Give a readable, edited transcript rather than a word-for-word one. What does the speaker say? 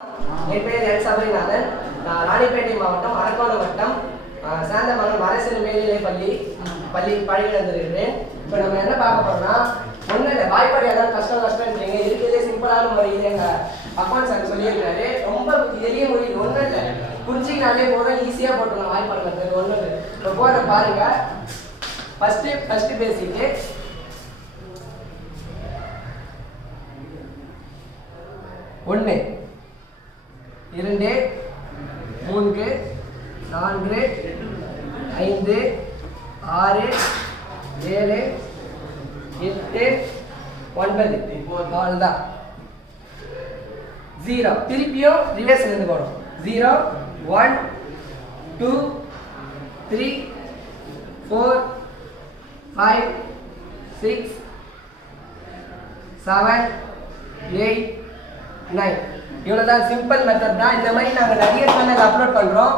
என் பெயர் எல் சபரிநாதன். நான் ராணிப்பேட்டை மாவட்டம் அரக்கோணம் வட்டம் சாந்தமங்கலம் அரசு மேல்நிலை பள்ளி பழகி வந்திருக்கிறேன். இப்போ நம்ம என்ன பார்க்க போறோம்னா, ஒன்றும் இல்லை, வாய்ப்பாடு ஏதாவது கஷ்டம்ன்றீங்க, இருக்கிறதே சிம்பிளான முறையில் எங்கள் அக்கௌண்ட் சார் சொல்லியிருக்காரு. ரொம்ப எளிய முறையில் ஒன்றும் இல்லை, புரிஞ்சிக்கினாலே போதும், ஈஸியாக போட்டுருவோம் வாய்ப்பாடு கற்றுறது ஒன்றும் இல்லை. இப்போ போகிற பாருங்க, ஃபஸ்ட்டு பேசிட்டு 1 2 3 4 5 6 7 8 9 அவ்வளோதான். 0 திருப்பியும் ரிவர்ஸ்ல இருந்து போறோம். 0 1 2 3 4 5 6 7 8 9. இவ்வளோதான், சிம்பிள் மெத்தட் தான். இந்த மாதிரி நாங்கள் நிறைய சேனல் அப்லோட் பண்ணுறோம்.